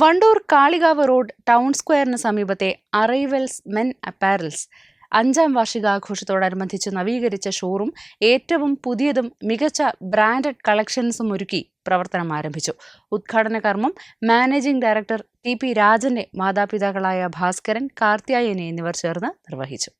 Wandoor Kalikavu road town സ്ക്വയറിന് സമീപത്തെ arrivals men apparels 5ാം വാർഷികാഘോഷത്തോടനുബന്ധിച്ച് നവീകരിച്ച ഷോറൂം ഏറ്റവും പുതിയതും മികച്ച ബ്രാൻഡഡ് കളക്ഷൻസും ഒരുക്കി പ്രവർത്തനം ആരംഭിച്ചു. ഉദ്ഘാടന കർമ്മം മാനേജിംഗ് ഡയറക്ടർ ടി.പി. രാജന്റെ മാതാപിതാക്കളായ ഭാസ്കരൻ, കാർത്യായനി എന്നിവർ ചേർന്ന് നിർവഹിച്ചു.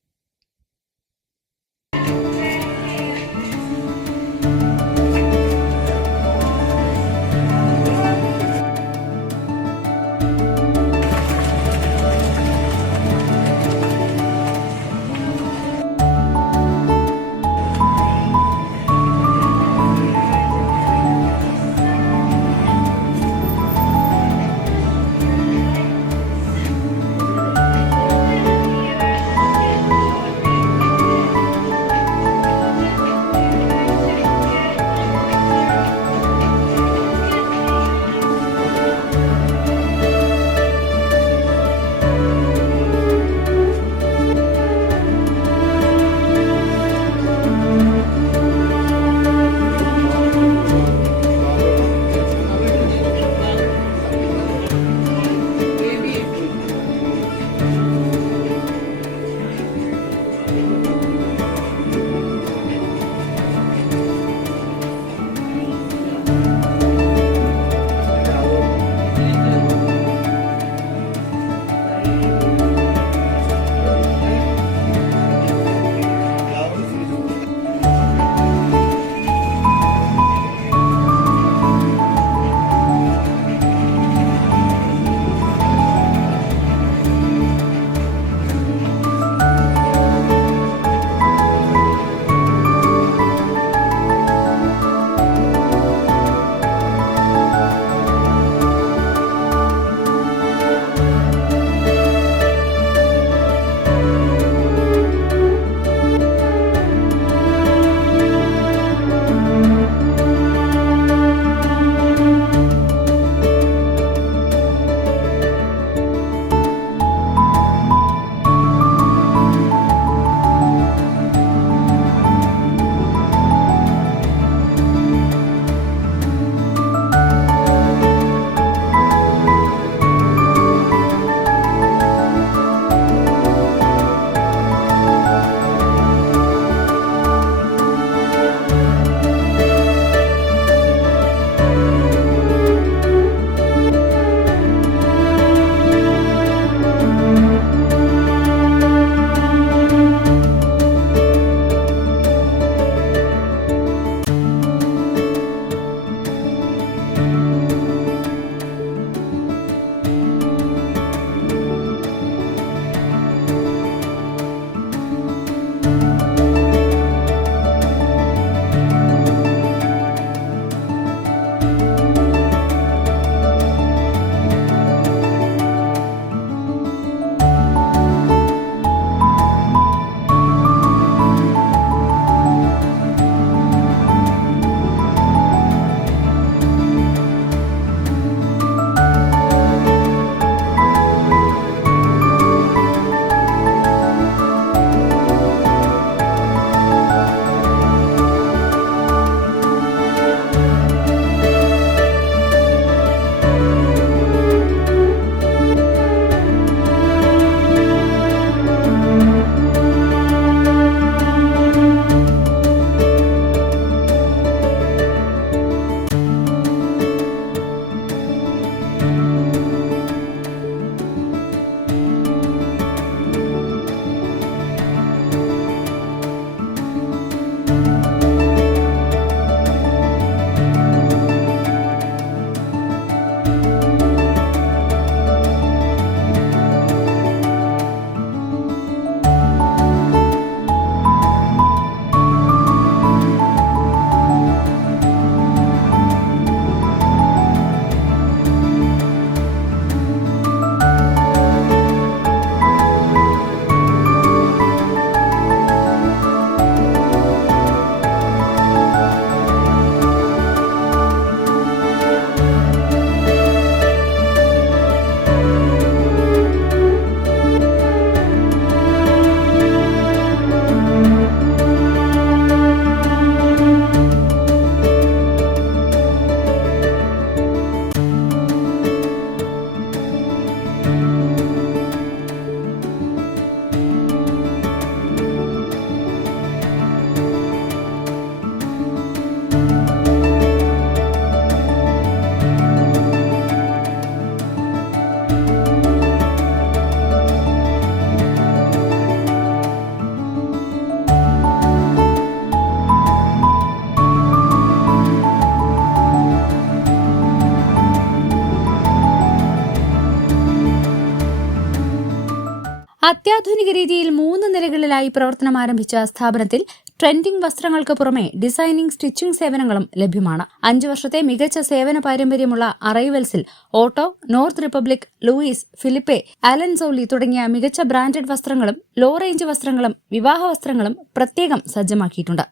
അത്യാധുനിക രീതിയിൽ 3 നിലകളിലായി പ്രവർത്തനം ആരംഭിച്ച സ്ഥാപനത്തിൽ ട്രെൻഡിംഗ് വസ്ത്രങ്ങൾക്ക് പുറമെ ഡിസൈനിംഗ്, സ്റ്റിച്ചിംഗ് സേവനങ്ങളും ലഭ്യമാണ്. 5 വർഷത്തെ മികച്ച സേവന പാരമ്പര്യമുള്ള അറൈവൽസിൽ Otto, north republic, Louis, Philippe, Allen Solly തുടങ്ങിയ മികച്ച ബ്രാൻഡഡ് വസ്ത്രങ്ങളും ലോ റേഞ്ച് വസ്ത്രങ്ങളും വിവാഹ വസ്ത്രങ്ങളും പ്രത്യേകം സജ്ജമാക്കിയിട്ടുണ്ട്.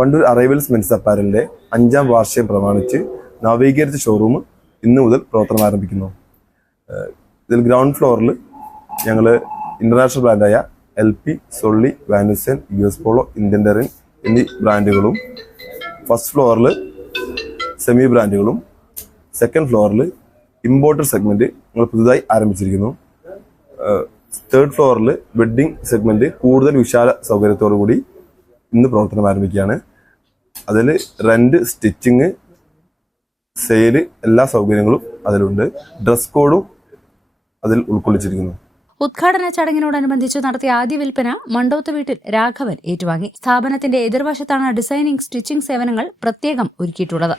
വണ്ടൂർ അറൈവൽസ് മെൻസ് അപ്പാരലിന്റെ 5ാം വാർഷികം പ്രമാണിച്ച് നവീകരിച്ച ഷോറൂം ഇന്ന് മുതൽ പ്രവർത്തനം ആരംഭിക്കുന്നു. ഇതിൽ ഗ്രൗണ്ട് ഫ്ലോറിൽ ഞങ്ങൾ ഇന്റർനാഷണൽ ബ്രാൻഡായ LP, Solly, Van Heusen, US Polo, Indian Terrain എന്നീ ബ്രാൻഡുകളും, ഫസ്റ്റ് ഫ്ലോറിൽ സെമി ബ്രാൻഡുകളും, സെക്കൻഡ് ഫ്ലോറിൽ ഇമ്പോർട്ടഡ് സെഗ്മെന്റ് ഞങ്ങൾ പുതുതായി ആരംഭിച്ചിരിക്കുന്നു. തേർഡ് ഫ്ലോറിൽ വെഡ്ഡിംഗ് സെഗ്മെന്റ് കൂടുതൽ വിശാല സൗകര്യത്തോടു കൂടി ഇന്ന് പ്രവർത്തനം ആരംഭിക്കുകയാണ്. അതിൽ റെന്റ്, സ്റ്റിച്ചിങ്, സെയില് എല്ലാ സൗകര്യങ്ങളും അതിലുണ്ട്. ഡ്രസ് കോഡും അതിൽ ഉൾക്കൊള്ളിച്ചിരിക്കുന്നു. ഉദ്ഘാടന ചടങ്ങിനോടനുബന്ധിച്ച് നടത്തിയ ആദ്യ വിൽപ്പന മണ്ടോത്ത് വീട്ടിൽ രാഘവൻ ഏറ്റുവാങ്ങി. സ്ഥാപനത്തിന്റെ എതിർവശത്താണ് ഡിസൈനിംഗ്, സ്റ്റിച്ചിംഗ് സേവനങ്ങൾ പ്രത്യേകം ഒരുക്കിയിട്ടുള്ളത്.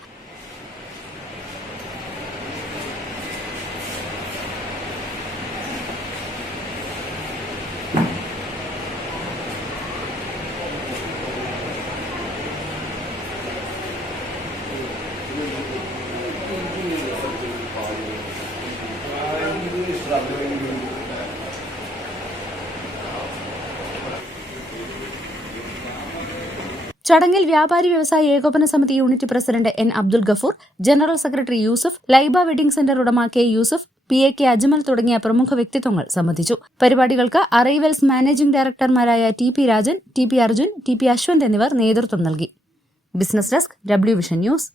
ചടങ്ങിൽ വ്യാപാരി വ്യവസായ ഏകോപന സമിതി unit president N. Abdul Gafoor, general secretary Yusuf, Laiba wedding centre ഉടമ K. യൂസഫ്, PAK അജ്മൽ തുടങ്ങിയ പ്രമുഖ വ്യക്തിത്വങ്ങൾ സംബന്ധിച്ചു. പരിപാടികൾക്ക് അറൈവൽസ് മാനേജിംഗ് ഡയറക്ടർമാരായ TP Rajan, TP Arjun, TP Ashwanth എന്നിവർ നേതൃത്വം നൽകി. Business desk, W Vision news.